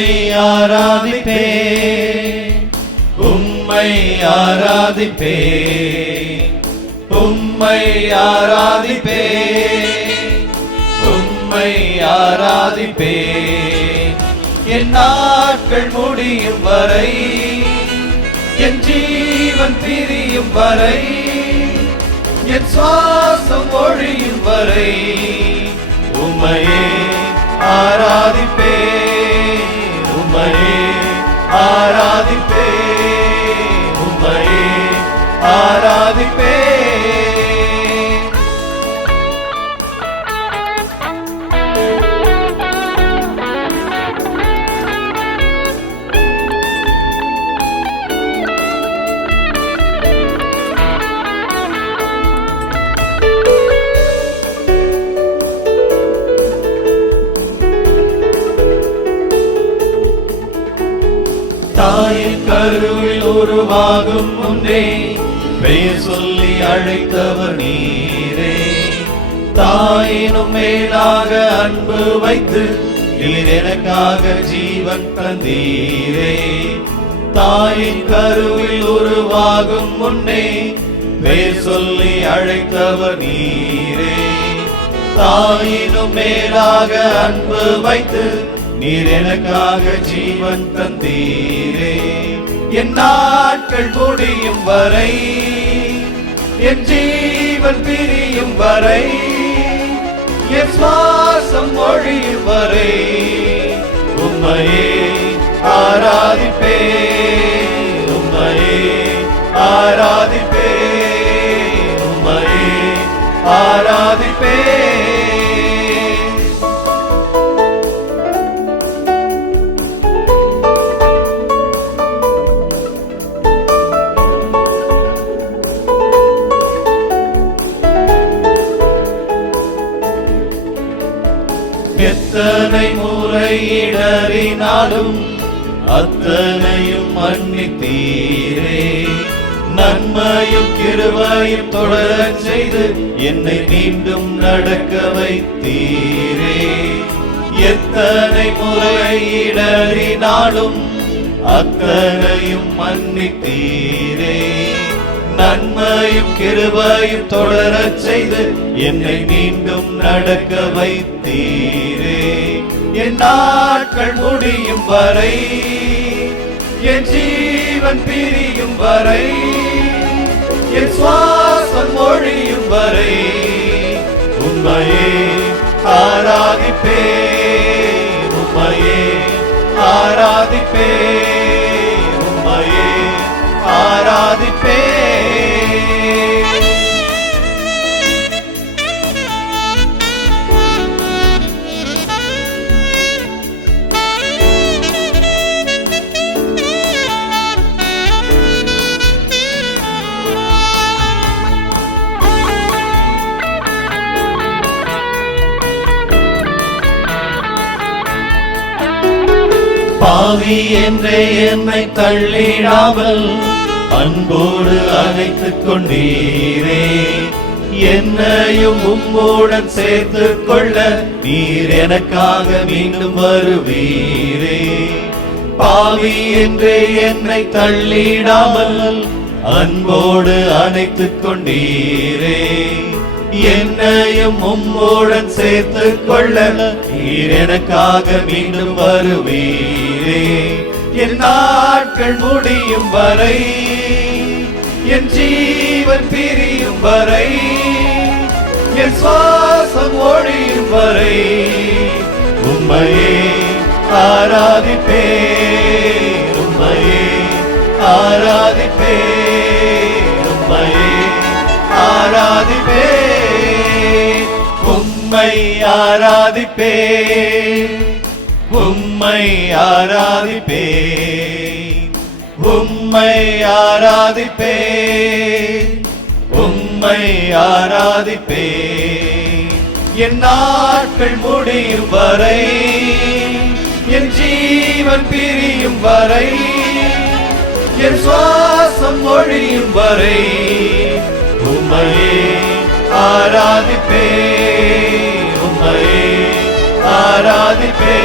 உம்மை ஆராதிப்பே, உம்மை ஆராதிப்பே, உம்மை ஆராதிப்பே, உம்மை ஆராதிப்பே. என் நாட்கள் முடியும் வரை, என் ஜீவன் பிரியும் வரை, என் சுவாசம் ஒழியும் வரை உம்மையே ஆராதிப்பே, உம்மையே ஆராதிப்பே, உம்மையே ஆராதிப்பே. தாயின் கருவில் உருவாகும் முன்னே பெயர் சொல்லி அழைத்தவர் நீரே. தாயினும் மேலாக அன்பு வைத்து நீர் எனக்காக ஜீவன் தந்தீரே. தாயின் கருவில் உருவாகும் முன்னே பெயர் சொல்லி அழைத்தவர் நீரே. தாயினும் மேலாக அன்பு வைத்து நீர் எனக்காக ஜீவன் தந்தீரே. என் நாட்கள் முடியும் வரை, என் ஜீவன் பிரியும் வரை, என் சுவாசம் ஒழியும் வரை உம்மையே ஆராதிப்பே, உம்மையே ஆராதிப்பே, உம்மையே ஆராதிப்பே. எத்தனை முறை இடறினாலும் அத்தனையும் மன்னித்தீரே. நன்மையும் கிருபையும் தொடரச் செய்து என்னை மீண்டும் நடக்க வைத்தீரே. எத்தனை முறை இடறினாலும் அத்தனையும் மன்னித்தீரே. நன்மையும் கிருபையும் தொடரச் செய்து என்னை மீண்டும் நடக்க வைத்தீரே. என் நாட்கள் முடியும் வரை, என் ஜீவன் பிரியும் வரை, என் சுவாசம் ஒழியும் வரை உம்மையே ஆராதிப்பே, உம்மையே ஆராதிப்பே, உம்மையே ஆராதிப்பே. பாவி என்றே என்னை தள்ளிடாமல் அன்போடு அணைத்துக் கொண்டீரே. என்னையும் உம்மோடன் சேர்த்து கொள்ள நீர் எனக்காக மீண்டும் வருவீரே. பாவி என்றே என்னை தள்ளிடாமல் அன்போடு அணைத்துக் கொண்டீரே. என்னையும் உம்மோடன் சேர்த்து கொள்ள நீர் எனக்காக மீண்டும் வருவீரே. என் நாட்கள் முடியும் வரை, என் ஜீவன் பிரியும் வரை, என் சுவாசம் ஒழியும் வரை உம்மையே ஆராதிப்பே, உம்மையே ஆராதிப்பே, உம்மையே ஆராதிப்பே, உம்மை ஆராதிப்பே, உம்மை ஆராதிப்பே, உம்மை ஆராதிப்பே, உம்மை ஆராதிப்பே. என் நாட்கள் முடியும் வரை, என் ஜீவன் பிரியும் வரை, என் சுவாசம் ஒழியும் வரை உம்மையே ஆராதிப்பே, உம்மையே ஆராதிப்பே,